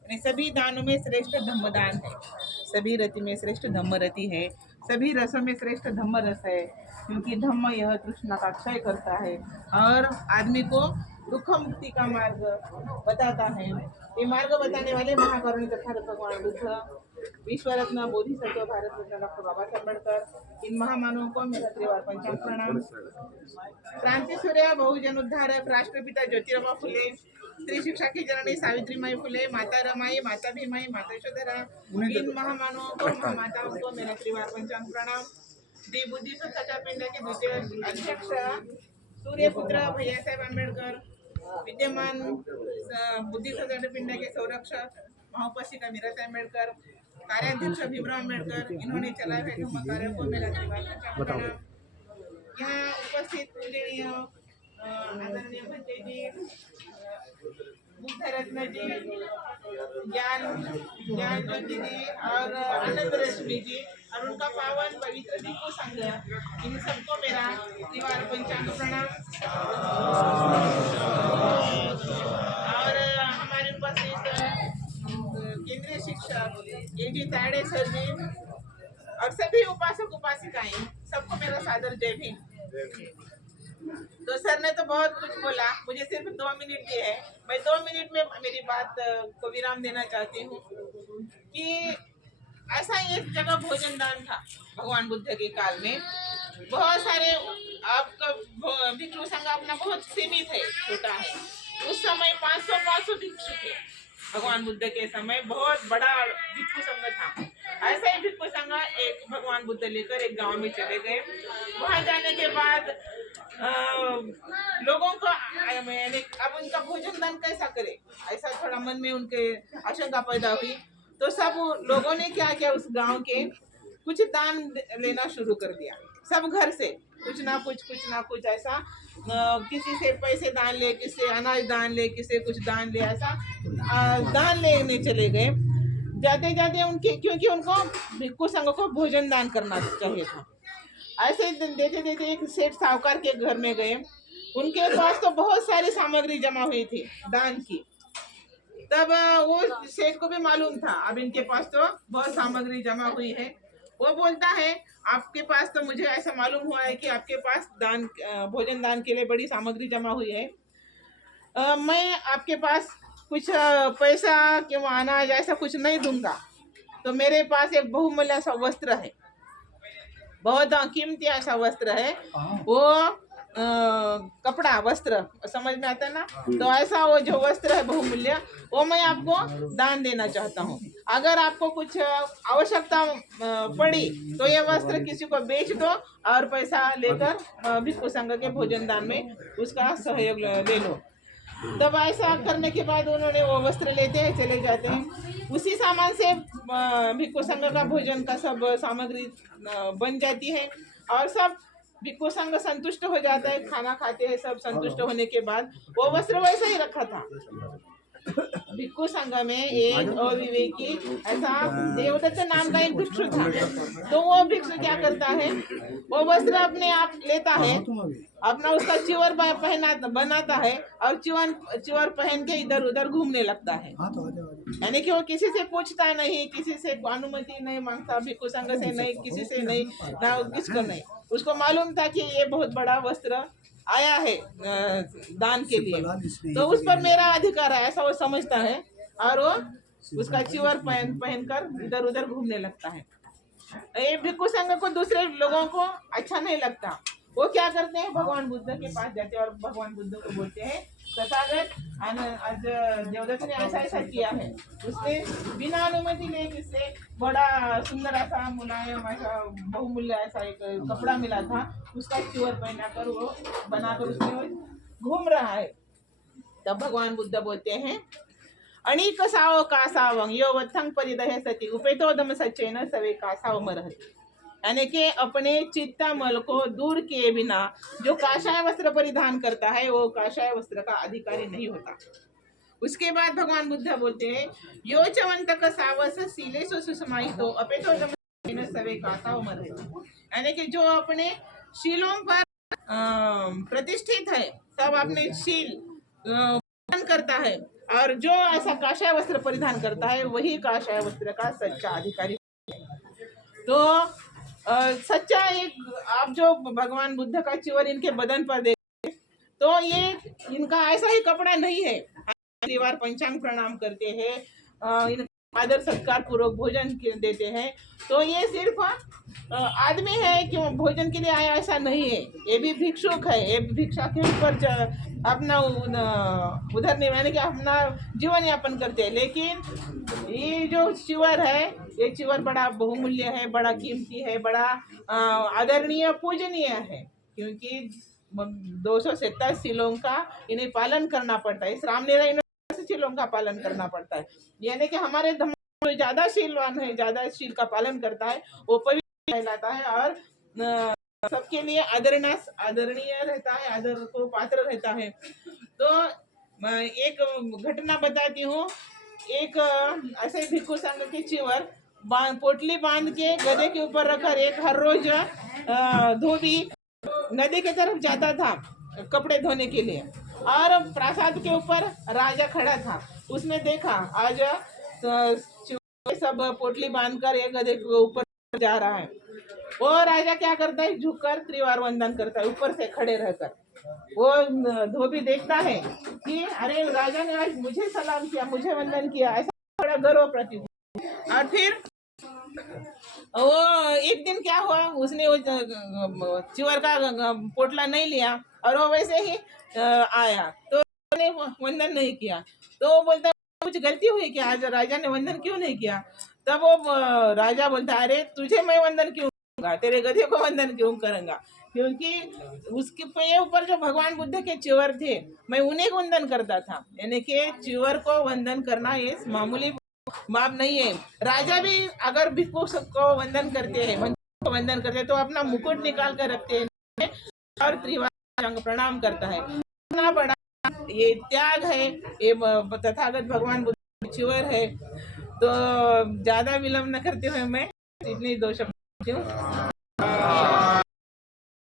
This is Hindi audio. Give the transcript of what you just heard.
यानी सभी दानों में श्रेष्ठ धम्मदान है, सभी रति में श्रेष्ठ धम्मरति है, सभी रसों में श्रेष्ठ धम्म रस है, क्योंकि धम्म यह तृष्णा का क्षय करता है और आदमी को दुख मुक्ति का मार्ग बताता है। ये मार्ग बताने वाले महाकरुणी तथा भगवान बुद्ध, विश्व रत्न बोधिसत्व भारत रत्न डॉक्टर बाबा साहब अम्बेडकर, इन महामानवों को मेरा त्रिवार पंचांग प्रणाम। क्रांति सूर्य, बहुजन उद्धारक, राष्ट्रपिता ज्योतिराव फुले, स्त्री शिक्षा की जननी सावित्रीबाई फुले, माता रमाई, माता भीमाई, माता यशोधरा, इन महामानवों को, महामाताओं को मेरा त्रिवार पंचांग प्रणाम। दी बुद्धि संस्थाच्या पिंड के द्वितीय अध्यक्ष सूर्यपुत्र भैया साहेब अम्बेडकर, विद्यमान बुद्धि संस्थाच्या पिंड के संरक्षक महाउपासिका मीरा साहेब अम्बेडकर, कार्याध्यक्ष भीमराव अम्बेडकर, इन्होंने चलाए हुए धम्म कार्य को मेरा त्रिवार पंचांग प्रणाम। यहाँ उपस्थित पूजनीय आदरणीय भंते जी, बुद्ध रत्न जी, ज्ञान ज्योति जी और आनंद रश्मि जी और उनका पावन पवित्र दीपो संघ, इन सबको मेरा त्रिवार पंचांग प्रणाम। और हमारे उपस्थित केंद्रीय शिक्षक ए जी ताड़े सर जी और सभी उपासक उपासिकाएं, सबको मेरा सादर जय भीम। तो सर ने तो बहुत कुछ बोला, मुझे सिर्फ 2 मिनट दिए है। मैं 2 मिनट में मेरी बात को विराम देना चाहती हूँ कि ऐसा एक जगह भोजन दान था भगवान बुद्ध के काल में। बहुत सारे आपका भिक्षु संघ अपना बहुत सीमित है, छोटा है। उस समय 500 भिक्षु थे। भगवान बुद्ध के समय बहुत बड़ा भिक्षु संघ था। ऐसा ही भिक्षु संघ एक भगवान बुद्ध लेकर एक गांव में चले गए। वहां जाने के बाद लोगों को अब उनका भोजन दान कैसा करे, ऐसा थोड़ा मन में उनके आशंका पैदा हुई। तो सब लोगों ने क्या किया, उस गांव के कुछ दान लेना शुरू कर दिया। सब घर से कुछ ना कुछ ऐसा, किसी से पैसे दान ले, किसी से अनाज दान ले, किसी से कुछ दान ले, ऐसा दान लेने चले गए। जाते जाते उनके, क्योंकि उनको भिक्षु संघ को भोजन दान करना चाहिए था, ऐसे ही देते देते एक सेठ साहूकार के घर में गए। उनके पास तो बहुत सारी सामग्री जमा हुई थी दान की। तब वो सेठ को भी मालूम था अब इनके पास तो बहुत सामग्री जमा हुई है। वो बोलता है, आपके पास तो, मुझे ऐसा मालूम हुआ है कि आपके पास दान भोजन दान के लिए बड़ी सामग्री जमा हुई है। मैं आपके पास कुछ पैसा क्यों अनाज ऐसा कुछ नहीं दूंगा। तो मेरे पास एक बहुमूल्य ऐसा वस्त्र है, बहुत कीमती ऐसा वस्त्र है, वो कपड़ा वस्त्र, समझ में आता है ना। तो ऐसा वो जो वस्त्र है बहुमूल्य, वो मैं आपको दान देना चाहता हूँ। अगर आपको कुछ आवश्यकता पड़ी तो ये वस्त्र किसी को बेच दो और पैसा लेकर भिक्षु संघ के भोजन दान में उसका सहयोग ले लो। तब ऐसा करने के बाद उन्होंने वो वस्त्र लेते हैं, चले जाते हैं। उसी सामान से भिक्षु संघ का भोजन का सब सामग्री बन जाती है और सब भिक्षु संघ संतुष्ट हो जाता है, खाना खाते हैं सब। संतुष्ट होने के बाद वो वस्त्र वैसा ही रखा था। भिक्षु संघ में एक अविवेकी ऐसा देवदत्त नाम का एक भिक्षु था। तो वो भिक्षु क्या करता है, वो वस्त्र अपने आप लेता है, अपना उसका चिवर बनाता है और चिवर पहन के इधर उधर घूमने लगता है। यानी कि वो किसी से पूछता नहीं, किसी से अनुमति नहीं मांगता, भिक्षु संघ से नहीं, किसी से नहीं, ना किसको नहीं। उसको मालूम था कि ये बहुत बड़ा वस्त्र आया है दान के लिए, तो उस पर मेरा अधिकार है, ऐसा वो समझता है और वो उसका चिवर पहनकर इधर उधर घूमने लगता है। ये भिक्षु संघ को दूसरे लोगों को अच्छा नहीं लगता। वो क्या करते हैं, भगवान बुद्ध के पास जाते हैं और भगवान बुद्ध को बोलते हैं, तथागत आज देवदत्त ने ऐसा ऐसा किया है। उसने बिना अनुमति ले किससे बड़ा सुंदर ऐसा मुलायम ऐसा बहुमूल्य ऐसा एक कपड़ा मिला था, उसका चिवर पहनाकर वो बनाकर उसमें घूम रहा है। तब भगवान बुद्ध बोलते हैं, अणिक साव कासावं यो वत्थंग परिदहे सति उपेतोदम सच्चैन सवे कासाव मरहति। यानी कि अपने चित्तामल को दूर किए बिना जो काशाय वस्त्र परिधान करता है वो काशाय वस्त्र का अधिकारी नहीं होता। उसके बाद भगवान बुद्ध बोलते हैं, यो चवंतक सावस सीलेषु सुसमाहितो अपेतोदम सवे कासाव मरहति। यानी कि जो अपने शीलों पर प्रतिष्ठित है, सब अपने शील करता है, और जो ऐसा काषाय वस्त्र परिधान करता है वही काषाय वस्त्र का सच्चा अधिकारी। तो सच्चा एक, आप जो भगवान बुद्ध का चिवर इनके बदन पर देखें तो ये इनका ऐसा ही कपड़ा नहीं है। परिवार पंचांग प्रणाम करते हैं, इनका आदर सत्कार पूर्वक भोजन देते हैं, तो ये सिर्फ आदमी है कि भोजन के लिए आया ऐसा नहीं है। ये भी भिक्षुक है, ये भिक्षा के ऊपर अपना उधर यानी कि अपना जीवन यापन करते हैं। लेकिन ये जो चिवर है, ये चिवर बड़ा बहुमूल्य है, बड़ा कीमती है, बड़ा आदरणीय पूजनीय है, क्योंकि 227 शीलों का इन्हें पालन करना पड़ता है। इस रामलीला शीलों का पालन करना पड़ता है, यानी कि हमारे धर्म में ज्यादा शीलवान है, ज्यादा शील का पालन करता है, वो पवित्र कहलाता है और सबके लिए आदरणीय रहता है, आदर को पात्र रहता है। तो मैं एक घटना बताती हूँ। एक ऐसे भिक्षु संघ के चिवर पोटली बांध के गधे के ऊपर रखकर एक हर रोज धोबी नदी की तरफ जाता था कपड़े धोने के लिए, और प्रासाद के ऊपर राजा खड़ा था। उसने देखा आज सब पोटली बांधकर एक गधे के ऊपर जा रहा है। वो राजा क्या करता है, झुककर त्रिवार वंदन करता है, ऊपर से खड़े रहकर। वो धोबी देखता है कि अरे राजा ने आज मुझे सलाम किया, मुझे वंदन किया, ऐसा बड़ा गर्व प्रतीत। और फिर वो एक दिन क्या हुआ, उसने वो चिवर का पोटला नहीं लिया और वो वैसे ही आया, तो उसने वंदन नहीं किया। तो वो बोलता कुछ गलती हुई क्या, आज राजा ने वंदन क्यों नहीं किया? तब वो राजा बोलता अरे तुझे मैं वंदन क्यों करूंगा, तेरे गधे को वंदन क्यों करूंगा, क्योंकि उसके पे ऊपर जो भगवान बुद्ध के चिवर थे मैं उन्हें वंदन करता था। यानी कि चिवर को वंदन करना ये मामूली बात नहीं है। राजा भी अगर भिक्षु को वंदन करते हैं, तो अपना मुकुट निकाल कर रखते हैं और त्रिवार प्रणाम करता है। इतना बड़ा ये त्याग है, ये तथागत भगवान बुद्ध चिवर है। तो ज्यादा विलंब न करते हुए मैं इतनी 2 शब्द